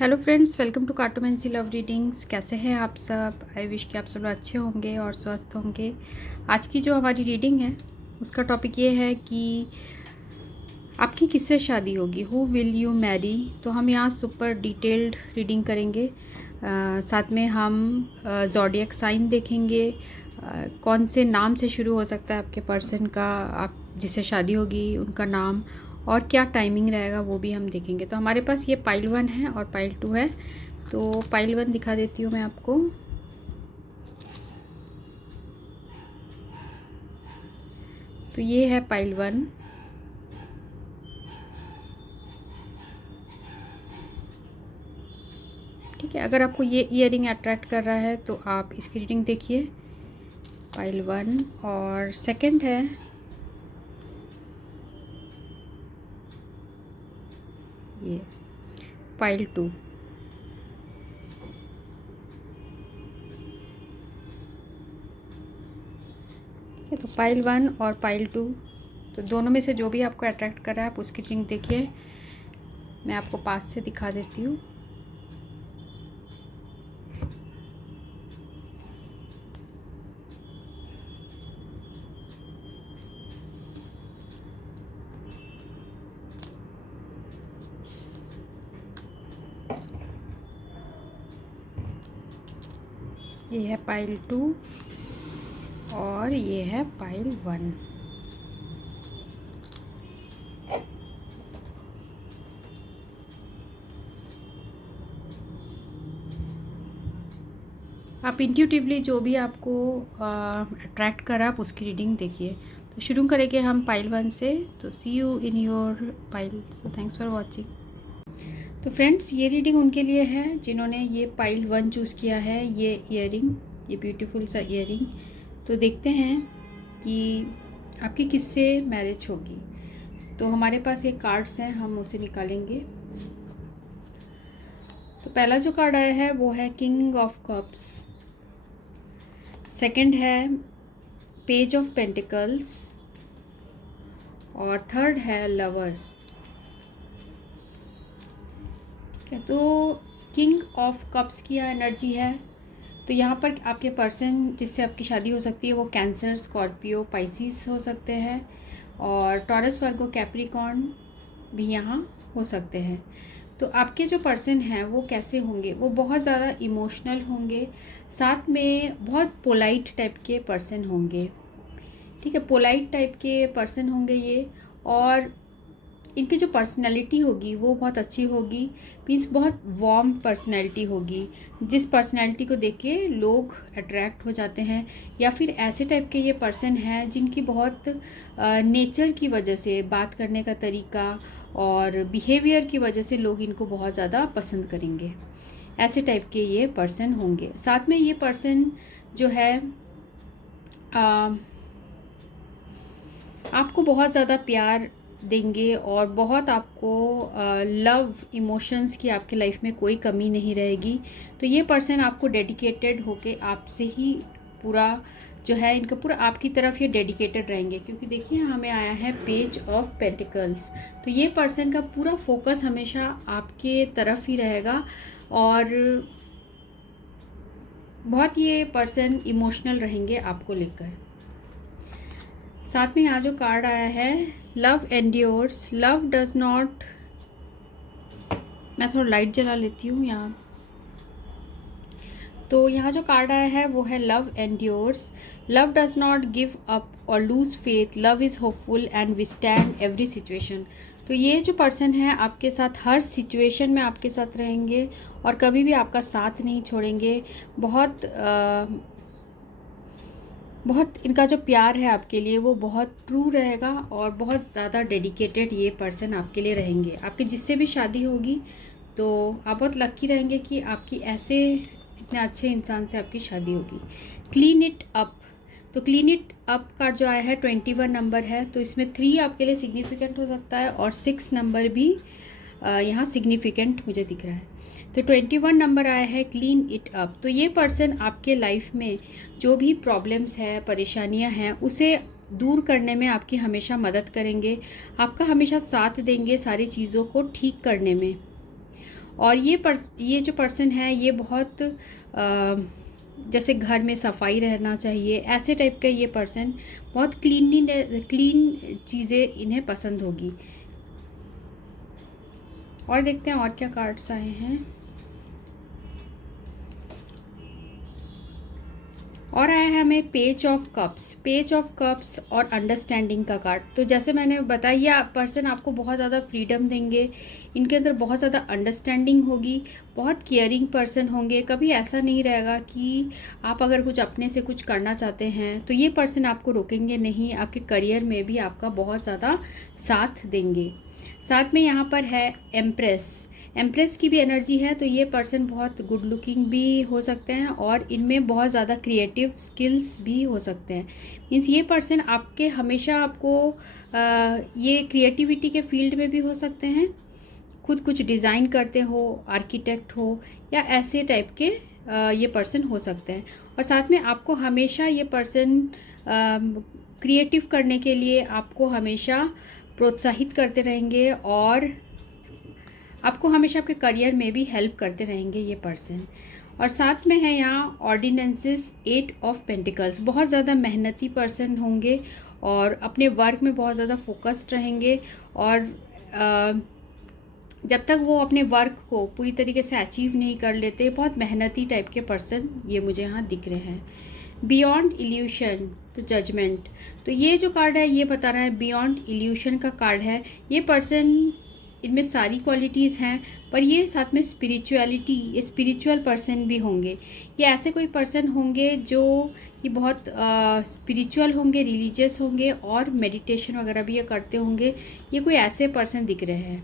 Hello friends, welcome to cartomancy love readings. कैसे हैं आप सब? आई विश कि आप सब लोग अच्छे होंगे और स्वस्थ होंगे। आज की जो हमारी रीडिंग है उसका टॉपिक ये है कि आपकी किससे शादी होगी, हु विल यू मैरी। तो हम यहाँ सुपर डिटेल्ड रीडिंग करेंगे। साथ में हम ज़ोडिएक साइन देखेंगे। कौन से नाम से शुरू हो सकता है आपके पर्सन का, आप जिससे शादी होगी उनका नाम, और क्या टाइमिंग रहेगा वो भी हम देखेंगे। तो हमारे पास ये पाइल 1 है और पाइल 2 है। तो पाइल 1 दिखा देती हूँ मैं आपको। तो ये है पाइल 1। ठीक है, अगर आपको ये ईयरिंग अट्रैक्ट कर रहा है तो आप इसकी रीडिंग देखिए, पाइल 1। और सेकंड है ये पाइल 2। ठीक है, तो पाइल 1 और पाइल 2, तो दोनों में से जो भी आपको अट्रैक्ट कर रहा है आप उसकी रीडिंग देखिए। मैं आपको पास से दिखा देती हूँ। ये है पाइल 2 और ये है पाइल 1। आप इंट्यूटिवली जो भी आपको अट्रैक्ट करा आप उसकी रीडिंग देखिए। तो शुरू करेंगे हम पाइल 1 से। तो see you in your pile. So thanks for watching. तो फ्रेंड्स, ये रीडिंग उनके लिए है जिन्होंने ये पाइल 1 चूज़ किया है, ये ईयरिंग, ये ब्यूटीफुल सा ईयरिंग। तो देखते हैं कि आपकी किससे मैरिज होगी। तो हमारे पास ये कार्ड्स हैं, हम उसे निकालेंगे। तो पहला जो कार्ड आया है वो है किंग ऑफ कप्स। सेकंड है पेज ऑफ पेंटिकल्स और थर्ड है लवर्स। ठीक है, तो किंग ऑफ कप्स की एनर्जी है। तो यहाँ पर आपके पर्सन जिससे आपकी शादी हो सकती है वो कैंसर, स्कॉर्पियो, पाइसिस हो सकते हैं, और टॉरस, वर्गो, कैप्रिकॉर्न भी यहाँ हो सकते हैं। तो आपके जो पर्सन हैं वो कैसे होंगे, वो बहुत ज़्यादा इमोशनल होंगे, साथ में बहुत पोलाइट टाइप के पर्सन होंगे। ठीक है, पोलाइट टाइप के पर्सन होंगे ये। और इनकी जो पर्सनैलिटी होगी वो बहुत अच्छी होगी, मीन्स बहुत वार्म पर्सनैलिटी होगी, जिस पर्सनैलिटी को देख के लोग अट्रैक्ट हो जाते हैं। या फिर ऐसे टाइप के ये पर्सन हैं जिनकी बहुत नेचर की वजह से, बात करने का तरीका और बिहेवियर की वजह से लोग इनको बहुत ज़्यादा पसंद करेंगे। ऐसे टाइप के ये पर्सन होंगे। साथ में ये पर्सन जो है आपको बहुत ज़्यादा प्यार देंगे और बहुत आपको लव इमोशंस की आपके लाइफ में कोई कमी नहीं रहेगी। तो ये पर्सन आपको डेडिकेटेड होके आपसे ही पूरा जो है, इनका पूरा आपकी तरफ ये डेडिकेटेड रहेंगे। क्योंकि देखिए हमें आया है पेज ऑफ पेंटिकल्स। तो ये पर्सन का पूरा फोकस हमेशा आपके तरफ ही रहेगा और बहुत ये पर्सन इमोशनल रहेंगे आपको लेकर। साथ में यहाँ जो कार्ड आया है, love endures, love does not, मैं थोड़ा लाइट जला लेती हूँ यहाँ। तो यहाँ जो कार्ड आया है वो है love endures, love does not give up और lose faith, love is hopeful and withstand every situation. तो ये जो पर्सन है आपके साथ हर सिचुएशन में आपके साथ रहेंगे और कभी भी आपका साथ नहीं छोड़ेंगे। बहुत इनका जो प्यार है आपके लिए वो बहुत ट्रू रहेगा और बहुत ज़्यादा डेडिकेटेड ये पर्सन आपके लिए रहेंगे। आपकी जिससे भी शादी होगी तो आप बहुत लकी रहेंगे कि आपकी ऐसे इतने अच्छे इंसान से आपकी शादी होगी। Clean it up. तो क्लीन इट अप का जो आया है 21 नंबर है, तो इसमें 3 आपके लिए सिग्निफिकेंट हो सकता है और 6 नंबर भी यहाँ सिग्निफिकेंट मुझे दिख रहा है। तो 21 नंबर आया है क्लीन इट अप। तो ये पर्सन आपके लाइफ में जो भी प्रॉब्लम्स है, परेशानियां हैं, उसे दूर करने में आपकी हमेशा मदद करेंगे, आपका हमेशा साथ देंगे सारी चीज़ों को ठीक करने में। और ये जो पर्सन है ये बहुत जैसे घर में सफाई रहना चाहिए, ऐसे टाइप का ये पर्सन, बहुत क्लीन चीज़ें इन्हें पसंद होगी। और देखते हैं और क्या कार्ड्स आए हैं। और आया है हमें पेज ऑफ कप्स और अंडरस्टैंडिंग का कार्ड। तो जैसे मैंने बताया, पर्सन आपको बहुत ज़्यादा फ्रीडम देंगे, इनके अंदर बहुत ज़्यादा अंडरस्टैंडिंग होगी, बहुत केयरिंग पर्सन होंगे। कभी ऐसा नहीं रहेगा कि आप अगर कुछ अपने से कुछ करना चाहते हैं तो ये पर्सन आपको रोकेंगे नहीं, आपके करियर में भी आपका बहुत ज़्यादा साथ देंगे। साथ में यहाँ पर है एम्प्रेस की भी एनर्जी है। तो ये पर्सन बहुत गुड लुकिंग भी हो सकते हैं और इनमें बहुत ज़्यादा क्रिएटिव स्किल्स भी हो सकते हैं। मीन्स ये पर्सन आपके हमेशा आपको ये क्रिएटिविटी के फील्ड में भी हो सकते हैं, खुद कुछ डिज़ाइन करते हो, आर्किटेक्ट हो या ऐसे टाइप के ये पर्सन हो सकते हैं। और साथ में आपको हमेशा ये पर्सन क्रिएटिव करने के लिए आपको हमेशा प्रोत्साहित करते रहेंगे और आपको हमेशा आपके करियर में भी हेल्प करते रहेंगे ये पर्सन। और साथ में है यहाँ ऑर्डिनेंसेस 8 ऑफ पेंटिकल्स। बहुत ज़्यादा मेहनती पर्सन होंगे और अपने वर्क में बहुत ज़्यादा फोकस्ड रहेंगे और जब तक वो अपने वर्क को पूरी तरीके से अचीव नहीं कर लेते, बहुत मेहनती टाइप के पर्सन ये मुझे यहाँ दिख रहे हैं। बियॉन्ड इल्यूशन तो जजमेंट। तो ये जो कार्ड है ये बता रहा है बियॉन्ड इल्यूशन का कार्ड है। ये पर्सन, इनमें सारी क्वालिटीज़ हैं, पर ये साथ में स्पिरिचुअलिटी, ये स्पिरिचुअल पर्सन भी होंगे। ये ऐसे कोई पर्सन होंगे जो ये बहुत स्पिरिचुअल होंगे, रिलीजियस होंगे और मेडिटेशन वगैरह भी ये करते होंगे। ये कोई ऐसे पर्सन दिख रहे हैं।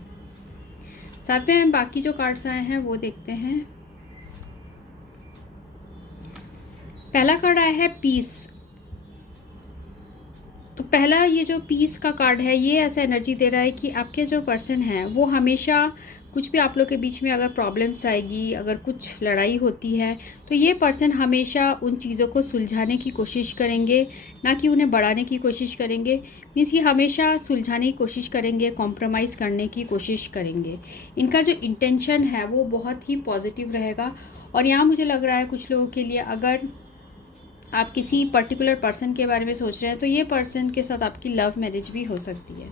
साथ में हम बाकी जो कार्ड्स आए हैं वो देखते हैं। पहला कार्ड आया है पीस। तो पहला ये जो पीस का कार्ड है ये ऐसा एनर्जी दे रहा है कि आपके जो पर्सन हैं वो हमेशा कुछ भी आप लोग के बीच में अगर प्रॉब्लम्स आएगी, अगर कुछ लड़ाई होती है तो ये पर्सन हमेशा उन चीज़ों को सुलझाने की कोशिश करेंगे, ना कि उन्हें बढ़ाने की कोशिश करेंगे। मीन्स ये हमेशा सुलझाने की कोशिश करेंगे, कॉम्प्रोमाइज़ करने की कोशिश करेंगे। इनका जो इंटेंशन है वो बहुत ही पॉजिटिव रहेगा। और यहाँ मुझे लग रहा है कुछ लोगों के लिए, अगर आप किसी पर्टिकुलर पर्सन के बारे में सोच रहे हैं तो ये पर्सन के साथ आपकी लव मैरिज भी हो सकती है।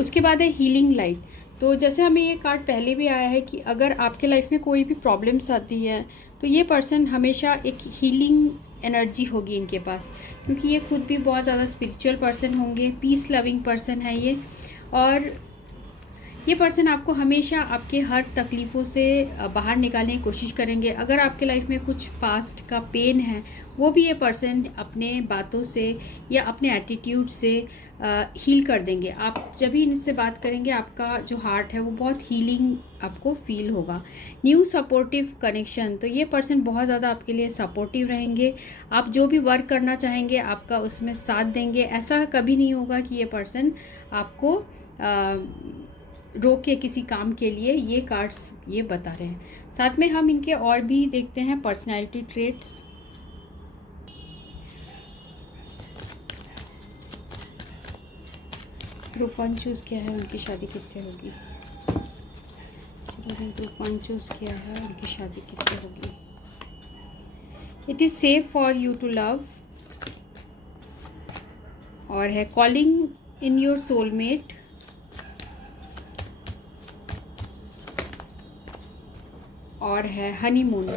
उसके बाद है हीलिंग लाइट। तो जैसे हमें ये कार्ड पहले भी आया है कि अगर आपके लाइफ में कोई भी प्रॉब्लम्स आती है तो ये पर्सन हमेशा एक हीलिंग एनर्जी होगी इनके पास, क्योंकि ये खुद भी बहुत ज़्यादा स्पिरिचुअल पर्सन होंगे, पीस लविंग पर्सन है ये। और ये पर्सन आपको हमेशा आपके हर तकलीफ़ों से बाहर निकालने की कोशिश करेंगे। अगर आपके लाइफ में कुछ पास्ट का पेन है वो भी ये पर्सन अपने बातों से या अपने एटीट्यूड से हील कर देंगे। आप जब भी इनसे बात करेंगे आपका जो हार्ट है वो बहुत हीलिंग आपको फील होगा। New supportive connection. तो ये पर्सन बहुत ज़्यादा आपके लिए सपोर्टिव रहेंगे। आप जो भी वर्क करना चाहेंगे आपका उसमें साथ देंगे। ऐसा कभी नहीं होगा कि ये पर्सन आपको रोक के किसी काम के लिए। ये कार्ड्स ये बता रहे हैं। साथ में हम इनके और भी देखते हैं पर्सनैलिटी ट्रेट्स। ग्रुप 1 चूज़ किया है, उनकी शादी किससे होगी। चलो, ग्रुप 1 चूज़ किया है, उनकी शादी किससे होगी। It is safe for you to love. और है कॉलिंग इन योर सोलमेट। और है honeymoon.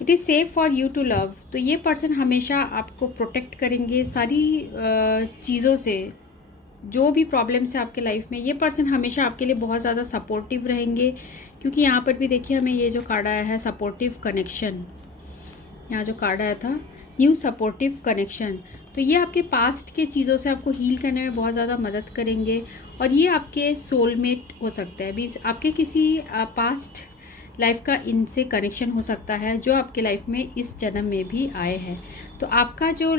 It is safe for you to love. तो ये पर्सन हमेशा आपको प्रोटेक्ट करेंगे सारी चीज़ों से। जो भी प्रॉब्लम्स है आपके लाइफ में ये पर्सन हमेशा आपके लिए बहुत ज़्यादा सपोर्टिव रहेंगे, क्योंकि यहाँ पर भी देखिए हमें ये जो कार्ड आया है सपोर्टिव कनेक्शन, यहाँ जो कार्ड आया था न्यू सपोर्टिव कनेक्शन। तो ये आपके पास्ट के चीज़ों से आपको हील करने में बहुत ज़्यादा मदद करेंगे और ये आपके सोलमेट हो सकते हैं। भी आपके किसी पास्ट लाइफ का इनसे कनेक्शन हो सकता है, जो आपके लाइफ में इस जन्म में भी आए हैं। तो आपका जो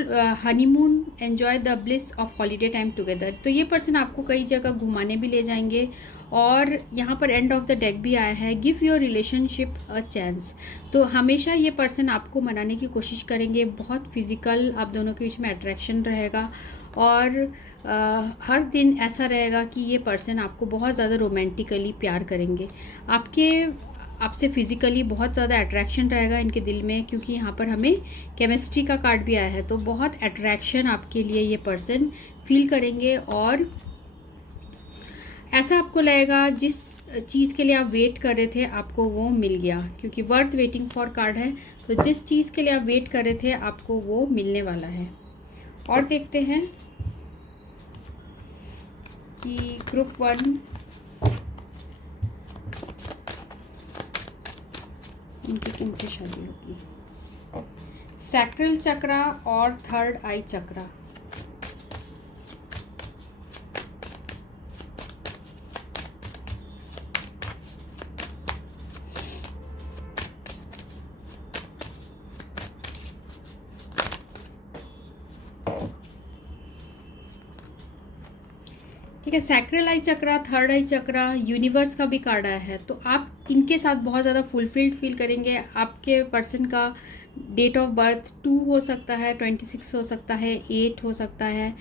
honeymoon, enjoy the bliss of holiday time together, तो ये पर्सन आपको कई जगह घुमाने भी ले जाएंगे। और यहाँ पर एंड ऑफ द डेक भी आया है, give your relationship a chance. तो हमेशा ये पर्सन आपको मनाने की कोशिश करेंगे, बहुत फिजिकल आप दोनों के बीच में अट्रैक्शन रहेगा। और हर दिन ऐसा रहेगा कि ये पर्सन आपको बहुत ज़्यादा रोमांटिकली प्यार करेंगे, आपसे फिज़िकली बहुत ज़्यादा अट्रैक्शन रहेगा इनके दिल में, क्योंकि यहाँ पर हमें केमिस्ट्री का कार्ड भी आया है। तो बहुत अट्रैक्शन आपके लिए ये पर्सन फील करेंगे, और ऐसा आपको लगेगा जिस चीज़ के लिए आप वेट कर रहे थे आपको वो मिल गया, क्योंकि वर्थ वेटिंग फॉर कार्ड है। तो जिस चीज़ के लिए आप वेट कर रहे थे आपको वो मिलने वाला है। और देखते हैं कि ग्रुप 1 उनकी किन से शादी होगी। सैक्रल चक्रा और थर्ड आई चक्रा। ठीक है, सैक्रल आई चक्रा, थर्ड आई चक्रा, यूनिवर्स का भी कार्ड आया है। तो आप इनके साथ बहुत ज़्यादा फुलफिल्ड फील करेंगे। आपके पर्सन का डेट ऑफ बर्थ 2 हो सकता है, 26 हो सकता है, 8 हो सकता है,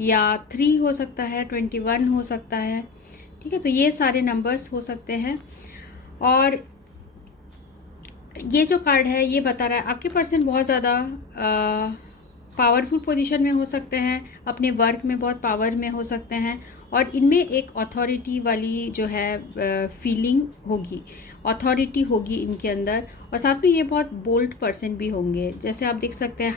या 3 हो सकता है, 21 हो सकता है। ठीक है, तो ये सारे नंबर्स हो सकते हैं। और ये जो कार्ड है ये बता रहा है आपके पर्सन बहुत ज़्यादा पावरफुल पोजीशन में हो सकते हैं, अपने वर्क में बहुत पावर में हो सकते हैं, और इनमें एक अथॉरिटी वाली जो है फीलिंग होगी, अथॉरिटी होगी इनके अंदर। और साथ में ये बहुत बोल्ड पर्सन भी होंगे। जैसे आप देख सकते हैं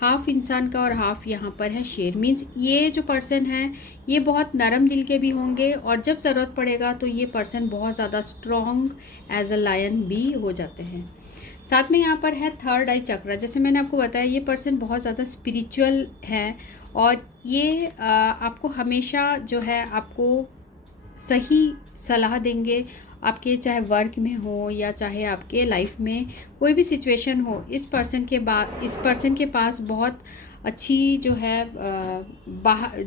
हाफ इंसान का और हाफ यहाँ पर है शेर। मीन्स ये जो पर्सन है ये बहुत नरम दिल के भी होंगे, और जब ज़रूरत पड़ेगा तो ये पर्सन बहुत ज़्यादा स्ट्रॉन्ग एज अ लायन भी हो जाते हैं। साथ में यहाँ पर है थर्ड आई चक्रा। जैसे मैंने आपको बताया ये पर्सन बहुत ज़्यादा स्पिरिचुअल है, और ये आपको हमेशा जो है आपको सही सलाह देंगे, आपके चाहे वर्क में हो या चाहे आपके लाइफ में कोई भी सिचुएशन हो। इस पर्सन के पास बहुत अच्छी जो है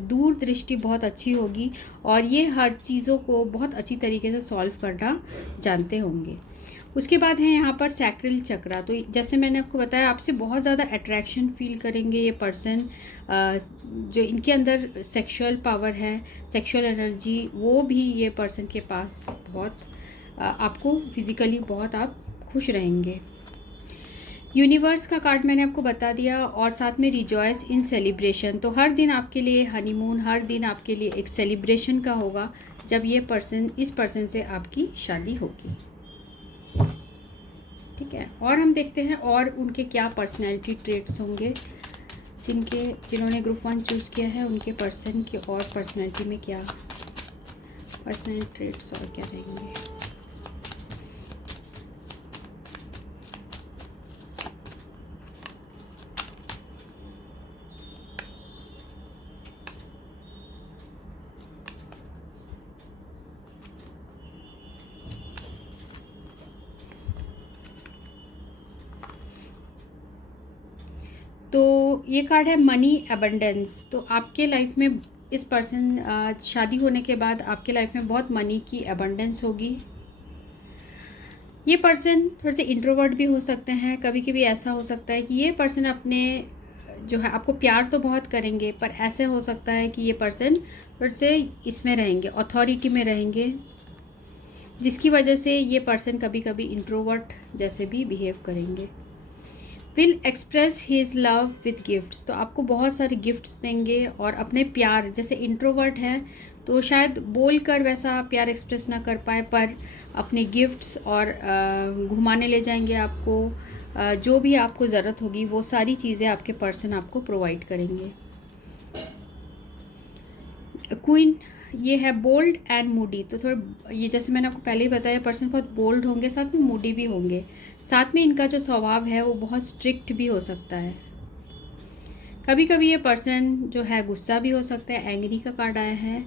दूर दृष्टि बहुत अच्छी होगी, और ये हर चीज़ों को बहुत अच्छी तरीके से सॉल्व करना जानते होंगे। उसके बाद है यहाँ पर सैक्रल चक्रा। तो जैसे मैंने आपको बताया आपसे बहुत ज़्यादा अट्रैक्शन फील करेंगे ये पर्सन। जो इनके अंदर सेक्सुअल पावर है, सेक्सुअल एनर्जी, वो भी ये पर्सन के पास बहुत आपको फिज़िकली बहुत आप खुश रहेंगे। यूनिवर्स का कार्ड मैंने आपको बता दिया, और साथ में रिजॉयस इन सेलिब्रेशन। तो हर दिन आपके लिए हनीमून, हर दिन आपके लिए एक सेलिब्रेशन का होगा जब ये पर्सन, इस पर्सन से आपकी शादी होगी। ठीक है, और हम देखते हैं और उनके क्या पर्सनैलिटी ट्रेट्स होंगे। जिन्होंने ग्रुप 1 चूज़ किया है उनके पर्सन की और पर्सनैलिटी में क्या पर्सनल ट्रेट्स और क्या रहेंगे। तो ये कार्ड है मनी अबंडेंस। तो आपके लाइफ में इस पर्सन शादी होने के बाद आपके लाइफ में बहुत मनी की अबंडेंस होगी। ये पर्सन थोड़े से इंट्रोवर्ट भी हो सकते हैं। कभी कभी ऐसा हो सकता है कि ये पर्सन अपने जो है आपको प्यार तो बहुत करेंगे, पर ऐसे हो सकता है कि ये पर्सन थोड़े से इसमें रहेंगे, अथॉरिटी में रहेंगे, जिसकी वजह से ये पर्सन कभी कभी इंट्रोवर्ट जैसे भी बिहेव करेंगे। Will express his love with gifts. तो आपको बहुत सारे गिफ्ट्स देंगे, और अपने प्यार, जैसे इंट्रोवर्ट हैं तो शायद बोलकर वैसा प्यार एक्सप्रेस ना कर पाए, पर अपने गिफ्ट्स और घुमाने ले जाएंगे आपको। जो भी आपको ज़रूरत होगी वो सारी चीज़ें आपके पर्सन आपको प्रोवाइड करेंगे। क्वीन ये है बोल्ड एंड मूडी। तो थोड़ा ये जैसे मैंने आपको पहले ही बताया पर्सन बहुत बोल्ड होंगे, साथ में मूडी भी होंगे। साथ में इनका जो स्वभाव है वो बहुत स्ट्रिक्ट भी हो सकता है। कभी कभी ये पर्सन जो है गुस्सा भी हो सकता है। एंग्री का कार्ड आया है।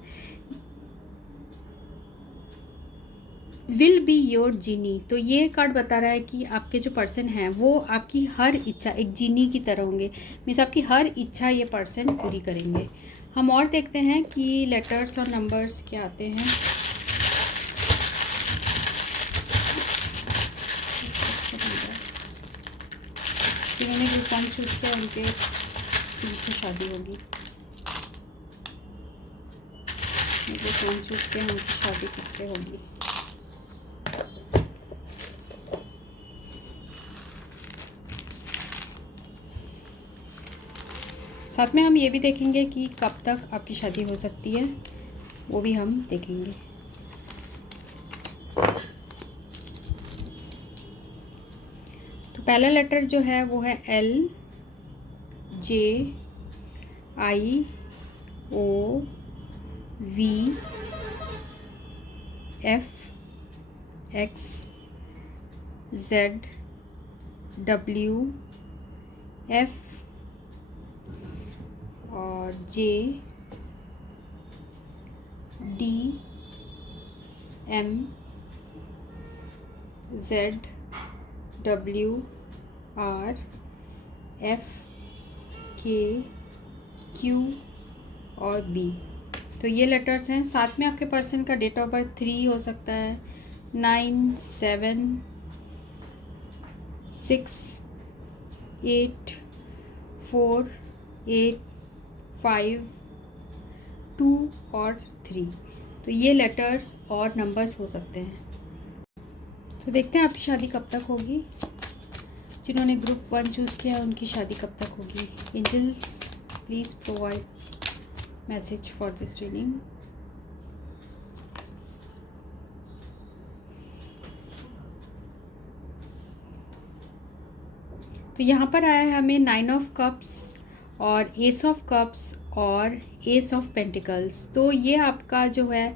विल बी योर जीनी। तो ये कार्ड बता रहा है कि आपके जो पर्सन हैं वो आपकी हर इच्छा, एक जीनी की तरह होंगे, मीन्स आपकी हर इच्छा ये पर्सन पूरी करेंगे। हम और देखते हैं कि लेटर्स और नंबर्स क्या आते हैं। जिन्होंने ग्रुप 1 चूज किया उनके से शादी होगी, ग्रुप 1 चूज किया उनकी शादी किससे होगी। साथ में हम ये भी देखेंगे कि कब तक आपकी शादी हो सकती है, वो भी हम देखेंगे। तो पहला लेटर जो है वो है L J I O V F X Z W F और J D M Z W R F K Q और B। तो ये लेटर्स हैं। साथ में आपके पर्सन का डेट ऑफ बर्थ 3 हो सकता है, 9 7 6 8 4 8 5 2 और 3। तो ये लेटर्स और नंबर्स हो सकते हैं। तो देखते हैं आपकी शादी कब तक होगी। जिन्होंने ग्रुप 1 चूज़ किया उनकी शादी कब तक होगी। Angels please provide message for this reading. तो यहाँ पर आया है हमें 9 ऑफ कप्स और एस ऑफ कप्स और एस ऑफ पेंटिकल्स। तो ये आपका जो है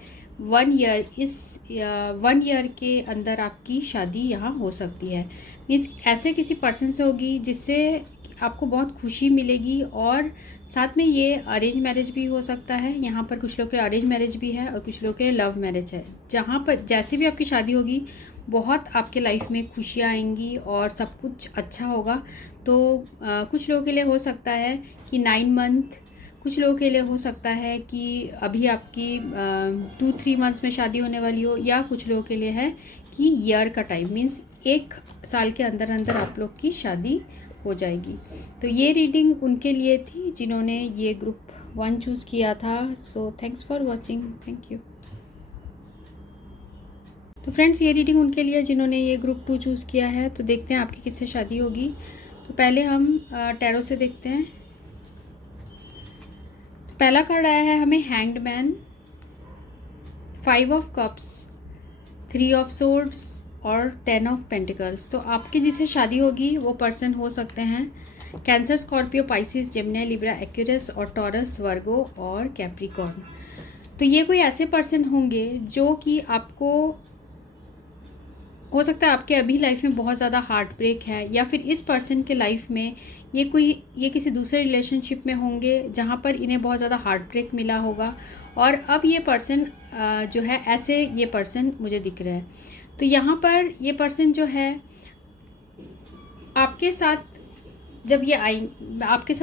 1 ईयर, इस 1 ईयर के अंदर आपकी शादी यहाँ हो सकती है। मीन्स ऐसे किसी पर्सन से होगी जिससे आपको बहुत खुशी मिलेगी। और साथ में ये अरेंज मैरिज भी हो सकता है। यहाँ पर कुछ लोग के अरेंज मैरिज भी है और कुछ लोग के लव मैरिज है। जहाँ पर जैसे भी आपकी शादी होगी बहुत आपके लाइफ में खुशियाँ आएंगी और सब कुछ अच्छा होगा। तो कुछ लोगों के लिए हो सकता है कि 9 मंथ, कुछ लोगों के लिए हो सकता है कि अभी आपकी 2-3 मंथ्स में शादी होने वाली हो, या कुछ लोगों के लिए है कि ईयर का टाइम, मीन्स 1 साल के अंदर अंदर आप लोग की शादी हो जाएगी। तो ये रीडिंग उनके लिए थी जिन्होंने ये ग्रुप 1 चूज़ किया था। सो thanks for watching, thank you. तो फ्रेंड्स ये रीडिंग उनके लिए जिन्होंने ये ग्रुप 2 चूज़ किया है। तो देखते हैं आपकी किससे शादी होगी। तो पहले हम टैरो से देखते हैं। पहला कार्ड आया है हमें hanged man, 5 of cups, 3 of swords और 10 ऑफ पेंटिकल्स। तो आपकी जिससे शादी होगी वो पर्सन हो सकते हैं cancer, Scorpio, Pisces, Gemini, Libra, Aquarius और टॉरस, वर्गो और कैप्रिकॉर्न। तो ये कोई ऐसे पर्सन होंगे जो कि आपको हो सकता है आपके अभी लाइफ में बहुत ज़्यादा हार्ट ब्रेक है, या फिर इस पर्सन के लाइफ में ये किसी दूसरे रिलेशनशिप में होंगे जहाँ पर इन्हें बहुत ज़्यादा हार्ट ब्रेक मिला होगा। और अब ये पर्सन जो है ऐसे ये पर्सन मुझे दिख रहा है। तो यहाँ पर ये पर्सन जो है आपके साथ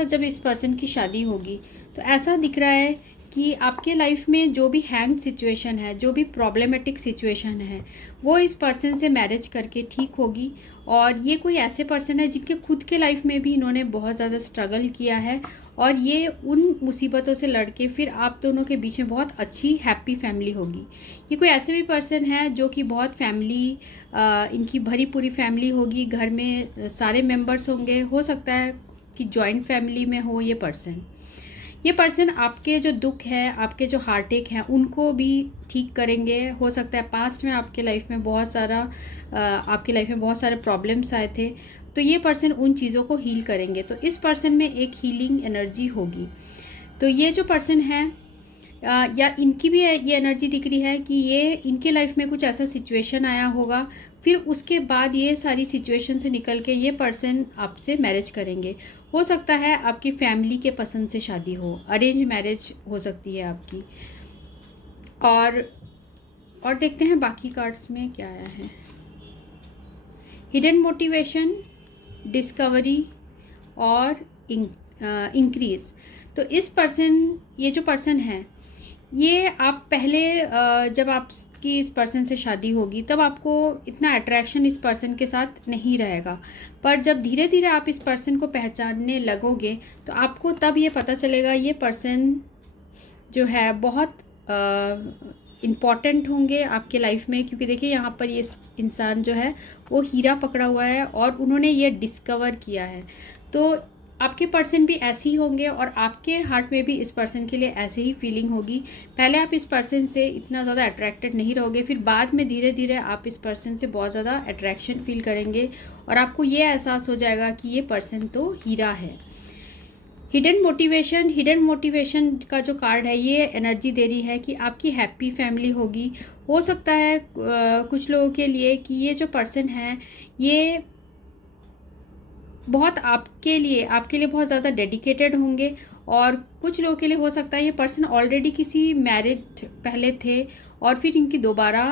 जब इस पर्सन की शादी होगी तो ऐसा दिख रहा है कि आपके लाइफ में जो भी हैंग सिचुएशन है, जो भी प्रॉब्लमेटिक सिचुएशन है, वो इस पर्सन से मैरिज करके ठीक होगी। और ये कोई ऐसे पर्सन है जिनके खुद के लाइफ में भी इन्होंने बहुत ज़्यादा स्ट्रगल किया है, और ये उन मुसीबतों से लड़के फिर आप दोनों के बीच में बहुत अच्छी हैप्पी फैमिली होगी। ये कोई ऐसे भी पर्सन है जो कि बहुत फैमिली, इनकी भरी पूरी फैमिली होगी, घर में सारे मेंबर्स होंगे। हो सकता है कि जॉइंट फैमिली में हो ये पर्सन आपके जो दुख है, आपके जो हार्ट एक हैं उनको भी ठीक करेंगे। हो सकता है पास्ट में आपके लाइफ में बहुत सारे प्रॉब्लम्स आए थे, तो ये पर्सन उन चीज़ों को हील करेंगे। तो इस पर्सन में एक हीलिंग एनर्जी होगी। तो ये जो पर्सन है या इनकी भी ये एनर्जी दिख रही है कि ये इनके लाइफ में कुछ ऐसा सिचुएशन आया होगा, फिर उसके बाद ये सारी सिचुएशन से निकल के ये पर्सन आपसे मैरिज करेंगे। हो सकता है आपकी फैमिली के पसंद से शादी हो, अरेंज मैरिज हो सकती है आपकी। और देखते हैं बाकी कार्ड्स में क्या आया है। हिडन मोटिवेशन, डिस्कवरी और इंक्रीज। तो इस पर्सन, ये जो पर्सन है, ये आप पहले जब आपकी इस पर्सन से शादी होगी तब आपको इतना अट्रैक्शन इस पर्सन के साथ नहीं रहेगा, पर जब धीरे धीरे आप इस पर्सन को पहचानने लगोगे तो आपको तब ये पता चलेगा ये पर्सन जो है बहुत इम्पॉर्टेंट होंगे आपके लाइफ में। क्योंकि देखिए यहाँ पर ये इंसान जो है वो हीरा पकड़ा हुआ है और उन्होंने ये डिस्कवर किया है। तो आपके पर्सन भी ऐसे ही होंगे और आपके हार्ट में भी इस पर्सन के लिए ऐसे ही फीलिंग होगी। पहले आप इस पर्सन से इतना ज़्यादा अट्रैक्टेड नहीं रहोगे, फिर बाद में धीरे धीरे आप इस पर्सन से बहुत ज़्यादा अट्रैक्शन फील करेंगे और आपको ये एहसास हो जाएगा कि ये पर्सन तो हीरा है। हिडन मोटिवेशन, हिडन मोटिवेशन का जो कार्ड है ये एनर्जी दे रही है कि आपकी हैप्पी फैमिली होगी। हो सकता है कुछ लोगों के लिए कि ये जो पर्सन है ये बहुत आपके लिए बहुत ज़्यादा डेडिकेटेड होंगे, और कुछ लोगों के लिए हो सकता है ये पर्सन ऑलरेडी किसी मैरिड पहले थे और फिर इनकी दोबारा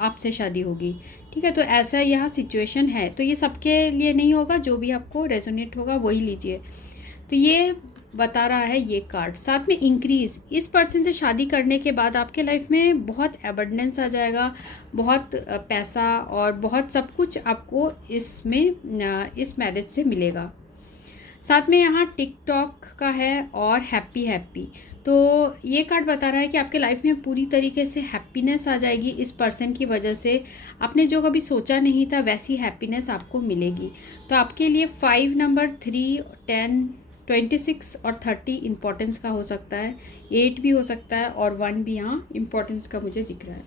आपसे शादी होगी। ठीक है, तो ऐसा यहाँ सिचुएशन है। तो ये सबके लिए नहीं होगा, जो भी आपको रेजोनेट होगा वही लीजिए। तो ये बता रहा है ये कार्ड। साथ में इंक्रीज, इस पर्सन से शादी करने के बाद आपके लाइफ में बहुत एबंडेंस आ जाएगा, बहुत पैसा और बहुत सब कुछ आपको इसमें इस मैरिज से मिलेगा। साथ में यहाँ टिकटॉक का है और हैप्पी हैप्पी। तो ये कार्ड बता रहा है कि आपके लाइफ में पूरी तरीके से हैप्पीनेस आ जाएगी इस पर्सन की वजह से। आपने जो कभी सोचा नहीं था वैसी हैप्पीनेस आपको मिलेगी। तो आपके लिए 5 नंबर, 3, 10, 26 और 30 इम्पोर्टेंस का हो सकता है, 8 भी हो सकता है और 1 भी यहाँ इम्पोर्टेंस का मुझे दिख रहा है।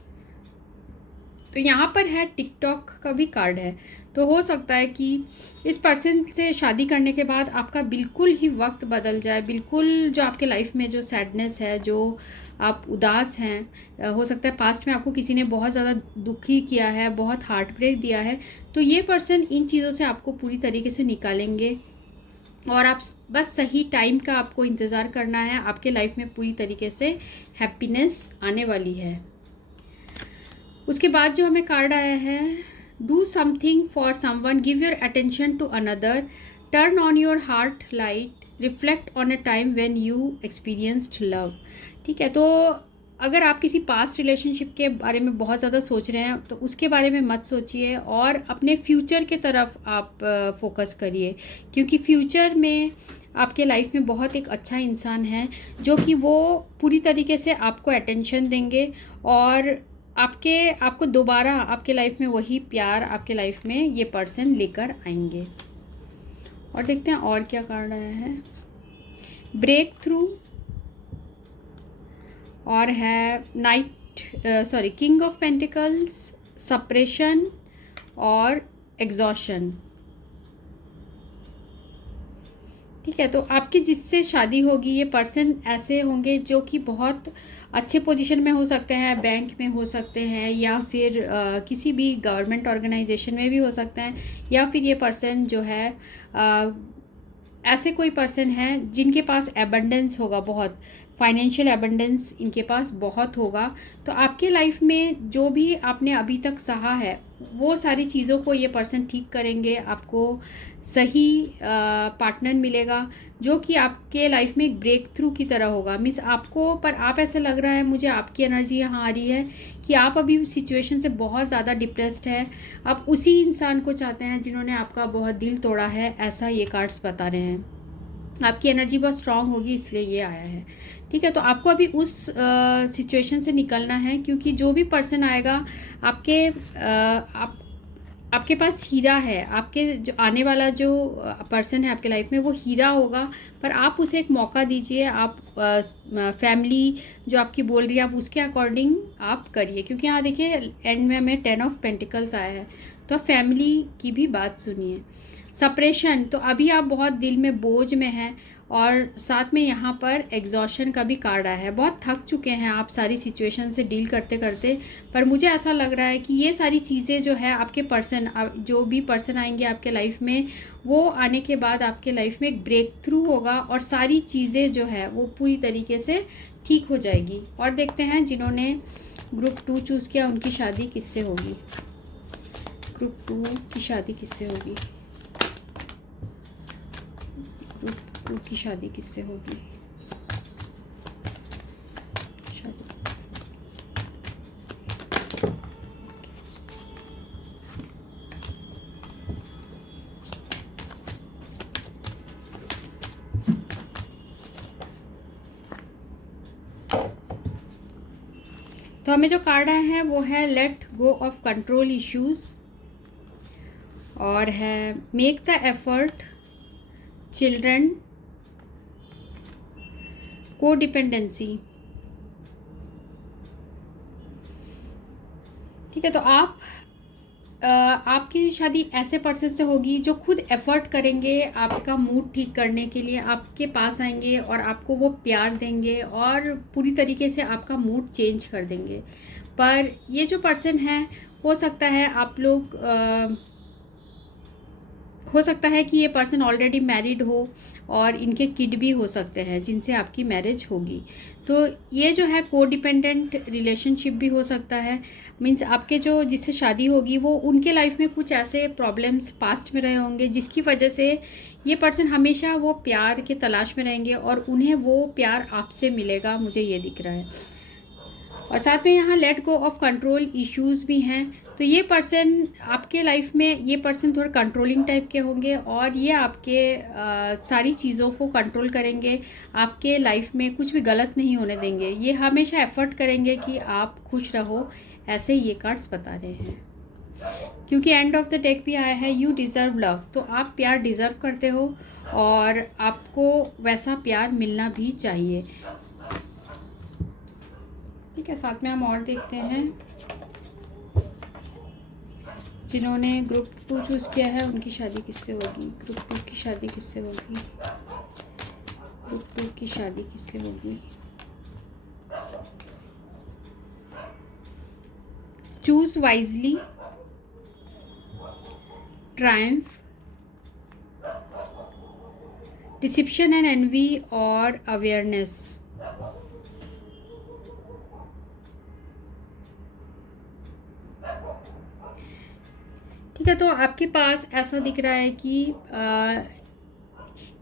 तो यहाँ पर है टिकटॉक का भी कार्ड है। तो हो सकता है कि इस पर्सन से शादी करने के बाद आपका बिल्कुल ही वक्त बदल जाए, बिल्कुल जो आपके लाइफ में जो सैडनेस है, जो आप उदास हैं, हो सकता है पास्ट में आपको किसी ने बहुत ज़्यादा दुखी किया है, बहुत हार्ट ब्रेक दिया है, तो ये पर्सन इन चीज़ों से आपको पूरी तरीके से निकालेंगे और आप बस सही टाइम का आपको इंतज़ार करना है। आपके लाइफ में पूरी तरीके से हैप्पीनेस आने वाली है। उसके बाद जो हमें कार्ड आया है, do something for someone, give your attention to another, turn on your heart light, reflect on a time when you experienced love. ठीक है, तो अगर आप किसी पास्ट रिलेशनशिप के बारे में बहुत ज़्यादा सोच रहे हैं तो उसके बारे में मत सोचिए और अपने फ्यूचर के तरफ आप फोकस करिए, क्योंकि फ्यूचर में आपके लाइफ में बहुत एक अच्छा इंसान है जो कि वो पूरी तरीके से आपको अटेंशन देंगे और आपको दोबारा आपके लाइफ में वही प्यार आपके लाइफ में ये पर्सन लेकर आएंगे। और देखते हैं और क्या कार्ड आया है। ब्रेक थ्रू और है किंग ऑफ पेंटिकल्स, सप्रेशन और एग्जॉशन। ठीक है, तो आपकी जिससे शादी होगी ये पर्सन ऐसे होंगे जो कि बहुत अच्छे पोजीशन में हो सकते हैं, बैंक में हो सकते हैं या फिर किसी भी गवर्नमेंट ऑर्गेनाइजेशन में भी हो सकते हैं, या फिर ये पर्सन जो है ऐसे कोई पर्सन है जिनके पास एबंडेंस होगा, बहुत फाइनेंशियल एबंडेंस इनके पास बहुत होगा। तो आपके लाइफ में जो भी आपने अभी तक सहा है वो सारी चीज़ों को ये पर्सन ठीक करेंगे। आपको सही पार्टनर मिलेगा जो कि आपके लाइफ में एक ब्रेक थ्रू की तरह होगा। मीन्स आपको, पर आप ऐसे लग रहा है मुझे, आपकी एनर्जी यहाँ आ रही है कि आप अभी सिचुएशन से बहुत ज़्यादा डिप्रेस्ड है, आप उसी इंसान को चाहते हैं जिन्होंने आपका बहुत दिल तोड़ा है, ऐसा ये कार्ड्स बता रहे हैं। आपकी एनर्जी बहुत स्ट्रांग होगी इसलिए ये आया है। ठीक है, तो आपको अभी उस सिचुएशन से निकलना है, क्योंकि जो भी पर्सन आएगा आपके पास हीरा है। आपके जो आने वाला जो पर्सन है आपके लाइफ में वो हीरा होगा, पर आप उसे एक मौका दीजिए। आप फैमिली जो आपकी बोल रही है आप उसके अकॉर्डिंग आप करिए, क्योंकि यहाँ देखिए एंड में हमें 10 ऑफ पेंटिकल्स आया है, तो फैमिली की भी बात सुनिए। सप्रेशन, तो अभी आप बहुत दिल में बोझ में हैं, और साथ में यहाँ पर एग्जॉशन का भी कार्ड आया है। बहुत थक चुके हैं आप सारी सिचुएशन से डील करते करते, पर मुझे ऐसा लग रहा है कि ये सारी चीज़ें जो है आपके पर्सन, जो भी पर्सन आएंगे आपके लाइफ में, वो आने के बाद आपके लाइफ में एक ब्रेक थ्रू होगा और सारी चीज़ें जो है वो पूरी तरीके से ठीक हो जाएगी। और देखते हैं जिन्होंने ग्रुप 2 चूज़ किया, उनकी शादी किससे होगी? ग्रुप 2 की शादी किससे होगी? ग्रुप 2 की शादी किससे होगी? शादी तो हमें जो कार्ड आए हैं वो है let go of control issues, और है मेक द एफर्ट, चिल्ड्रन, को डिपेंडेंसी। ठीक है, तो आपकी शादी ऐसे पर्सन से होगी जो खुद एफर्ट करेंगे आपका मूड ठीक करने के लिए, आपके पास आएंगे और आपको वो प्यार देंगे और पूरी तरीके से आपका मूड चेंज कर देंगे। पर ये जो पर्सन है, हो सकता है आप लोग हो सकता है कि ये पर्सन ऑलरेडी मैरिड हो और इनके किड भी हो सकते हैं जिनसे आपकी मैरिज होगी। तो ये जो है को डिपेंडेंट रिलेशनशिप भी हो सकता है। मीन्स आपके जो जिससे शादी होगी वो उनके लाइफ में कुछ ऐसे प्रॉब्लम्स पास्ट में रहे होंगे जिसकी वजह से ये पर्सन हमेशा वो प्यार के तलाश में रहेंगे और उन्हें वो प्यार आपसे मिलेगा, मुझे ये दिख रहा है। और साथ में यहाँ let go of control issues भी हैं। तो ये पर्सन आपके लाइफ में, ये पर्सन थोड़ा कंट्रोलिंग टाइप के होंगे और ये आपके सारी चीज़ों को कंट्रोल करेंगे, आपके लाइफ में कुछ भी गलत नहीं होने देंगे। ये हमेशा एफर्ट करेंगे कि आप खुश रहो, ऐसे ये कार्ड्स बता रहे हैं। क्योंकि एंड ऑफ द डेक भी आया है यू डिज़र्व लव, तो आप प्यार डिज़र्व करते हो और आपको वैसा प्यार मिलना भी चाहिए। ठीक है, साथ में हम और देखते हैं जिन्होंने ग्रुप 2 चूज़ किया है उनकी शादी किससे होगी? ग्रुप 2 की शादी किससे होगी? ग्रुप 2 की शादी किससे होगी? Choose wisely, triumph, deception and envy और अवेयरनेस। ठीक है, तो आपके पास ऐसा दिख रहा है कि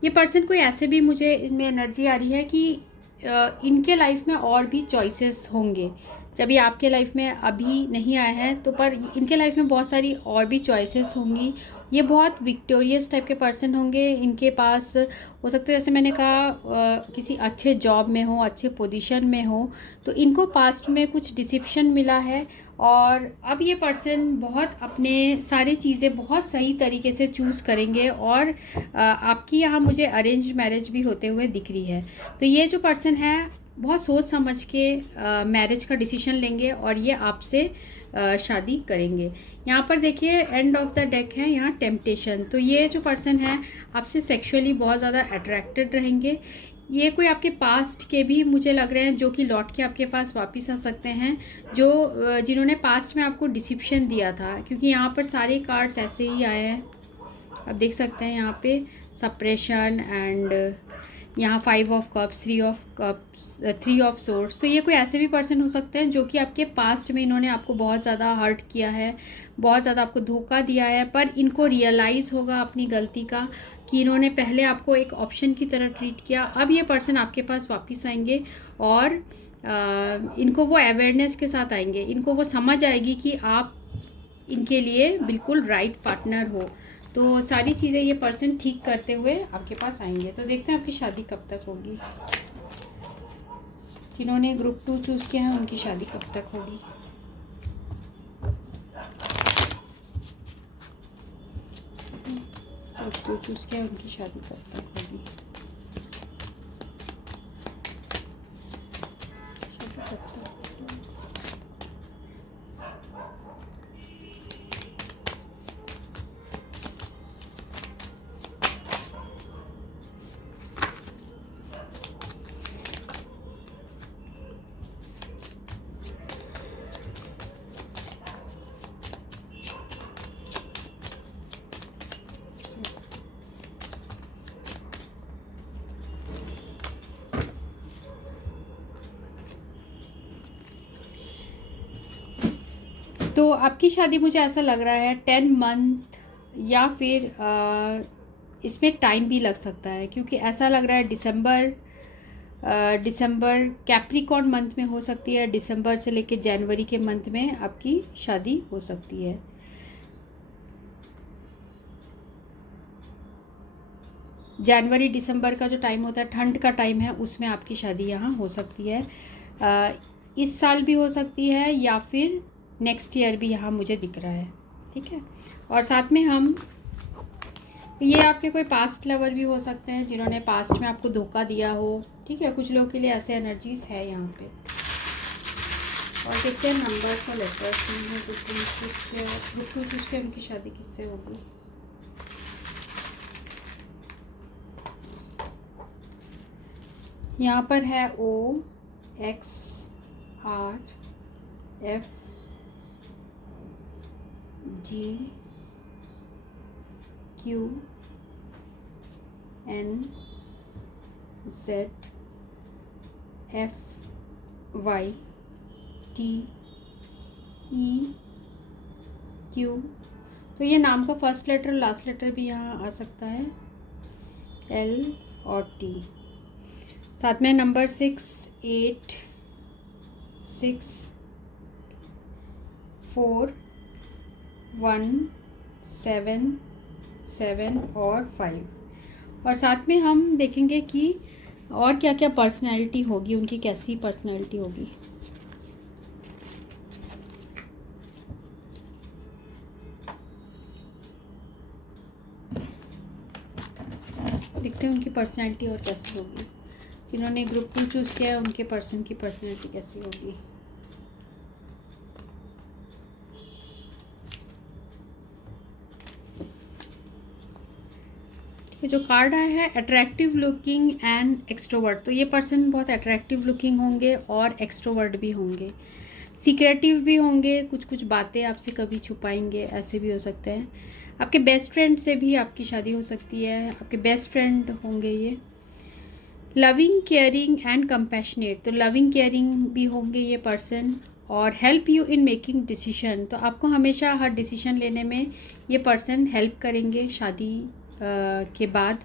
ये पर्सन कोई ऐसे भी, मुझे इनमें एनर्जी आ रही है कि इनके लाइफ में और भी चॉइसेस होंगे। जब ये आपके लाइफ में अभी नहीं आए हैं तो पर इनके लाइफ में बहुत सारी और भी चॉइसेस होंगी। ये बहुत विक्टोरियस टाइप के पर्सन होंगे। इनके पास हो सकता है, जैसे मैंने कहा, किसी अच्छे जॉब में हो, अच्छे पोजीशन में हो, तो इनको पास्ट में कुछ डिसिप्शन मिला है और अब ये पर्सन बहुत अपने सारी चीज़ें बहुत सही तरीके से चूज़ करेंगे और आपकी यहाँ मुझे अरेंज मैरिज भी होते हुए दिख रही है। तो ये जो पर्सन है बहुत सोच समझ के मैरिज का डिसीजन लेंगे और ये आपसे शादी करेंगे। यहाँ पर देखिए एंड ऑफ द डेक है, यहाँ टेम्पटेशन। तो ये जो पर्सन है आपसे सेक्सुअली बहुत ज़्यादा अट्रैक्टेड रहेंगे। ये कोई आपके पास्ट के भी मुझे लग रहे हैं जो कि लौट के आपके पास वापस आ सकते हैं, जो जिन्होंने पास्ट में आपको डिसिप्शन दिया था, क्योंकि यहाँ पर सारे कार्ड्स ऐसे ही आए हैं। आप देख सकते हैं यहाँ पे सप्रेशन एंड यहाँ 5 of cups, 3 of cups, 3 of swords. तो ये कोई ऐसे भी पर्सन हो सकते हैं जो कि आपके पास्ट में इन्होंने आपको बहुत ज़्यादा हर्ट किया है, बहुत ज़्यादा आपको धोखा दिया है, पर इनको रियलाइज़ होगा अपनी गलती का कि इन्होंने पहले आपको एक ऑप्शन की तरह ट्रीट किया। अब ये पर्सन आपके पास वापस आएंगे और इनको वो अवेयरनेस के साथ आएंगे, इनको वो समझ आएगी कि आप इनके लिए बिल्कुल राइट पार्टनर हो। तो सारी चीज़ें ये पर्सन ठीक करते हुए आपके पास आएंगे। तो देखते हैं आपकी शादी कब तक होगी। जिन्होंने ग्रुप 2 चूज़ किया है उनकी शादी कब तक होगी? ग्रुप 2 चूज़ किया है उनकी शादी कब तक होगी? शादी कब तक? तो आपकी शादी मुझे ऐसा लग रहा है 10 मंथ या फिर इसमें टाइम भी लग सकता है, क्योंकि ऐसा लग रहा है दिसंबर कैप्रिकॉर्न मंथ में हो सकती है। दिसंबर से लेके जनवरी के मंथ में आपकी शादी हो सकती है। जनवरी दिसंबर का जो टाइम होता है, ठंड का टाइम है, उसमें आपकी शादी यहाँ हो सकती है। इस साल भी हो सकती है या फिर नेक्स्ट ईयर भी यहाँ मुझे दिख रहा है। ठीक है, और साथ में हम ये आपके कोई पास्ट लवर भी हो सकते हैं जिन्होंने पास्ट में आपको धोखा दिया हो। ठीक है, कुछ लोगों के लिए ऐसे एनर्जीज है यहाँ पे। और देखते हैं नंबर्स और लेटर्स में गुड के उनकी शादी किससे होगी। यहाँ पर है OXRF GQNZFYTEQ। तो ये नाम का फर्स्ट लेटर लास्ट लेटर भी यहाँ आ सकता है, L और T। साथ में नंबर 6, 8, 6, 4, 1, 7, 7 और 5। और साथ में हम देखेंगे कि और क्या क्या पर्सनैलिटी होगी, उनकी कैसी पर्सनैलिटी होगी। देखते हैं उनकी पर्सनैलिटी और कैसी होगी। जिन्होंने ग्रुप 2 चूज़ किया है उनके पर्सन की पर्सनैलिटी कैसी होगी। ठीक है, जो कार्ड आया है अट्रैक्टिव लुकिंग एंड एक्सट्रोवर्ट, तो ये पर्सन बहुत अट्रैक्टिव लुकिंग होंगे और एक्सट्रोवर्ट भी होंगे, सीक्रेटिव भी होंगे, कुछ कुछ बातें आपसे कभी छुपाएंगे, ऐसे भी हो सकते हैं। आपके बेस्ट फ्रेंड से भी आपकी शादी हो सकती है, आपके बेस्ट फ्रेंड होंगे ये। लविंग, केयरिंग एंड कंपैशनेट, तो लविंग केयरिंग भी होंगे ये पर्सन। और help you in making decision, तो आपको हमेशा हर डिसीजन लेने में ये पर्सन हेल्प करेंगे शादी के बाद।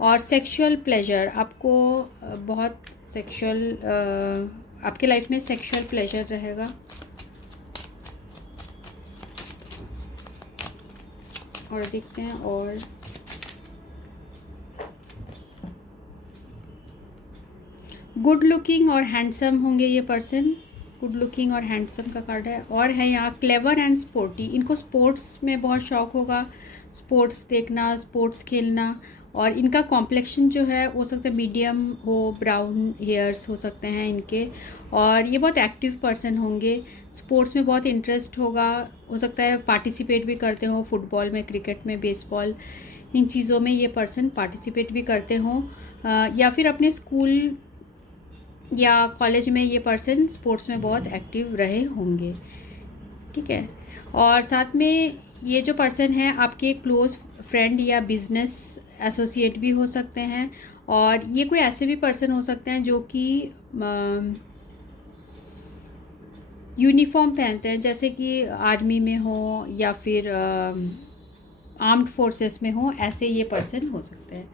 और सेक्सुअल प्लेजर, आपको बहुत सेक्सुअल आपके लाइफ में सेक्सुअल प्लेजर रहेगा। और देखते हैं और गुड लुकिंग और हैंडसम होंगे ये पर्सन, गुड लुकिंग और हैंडसम का कार्ड है। और है यहाँ क्लेवर एंड स्पोर्टी, इनको स्पोर्ट्स में बहुत शौक होगा, स्पोर्ट्स देखना, स्पोर्ट्स खेलना। और इनका कॉम्प्लेक्शन जो है हो सकता है मीडियम हो, ब्राउन हेयर्स हो सकते हैं इनके। और ये बहुत एक्टिव पर्सन होंगे, स्पोर्ट्स में बहुत इंटरेस्ट होगा, हो सकता है पार्टिसिपेट भी करते हो, फुटबॉल में, क्रिकेट में, बेसबॉल, इन चीज़ों में ये पर्सन पार्टिसिपेट भी करते हों। या फिर अपने स्कूल या कॉलेज में ये पर्सन स्पोर्ट्स में बहुत एक्टिव रहे होंगे। ठीक है, और साथ में ये जो पर्सन है आपके क्लोज फ्रेंड या बिजनेस एसोसिएट भी हो सकते हैं। और ये कोई ऐसे भी पर्सन हो सकते हैं जो कि यूनिफॉर्म पहनते हैं, जैसे कि आर्मी में हो या फिर आर्म्ड फोर्सेस में हो, ऐसे ये पर्सन हो सकते हैं।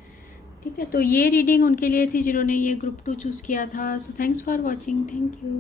ठीक है, तो ये रीडिंग उनके लिए थी जिन्होंने ये ग्रुप 2 चूज़ किया था। सो thanks for watching, thank you.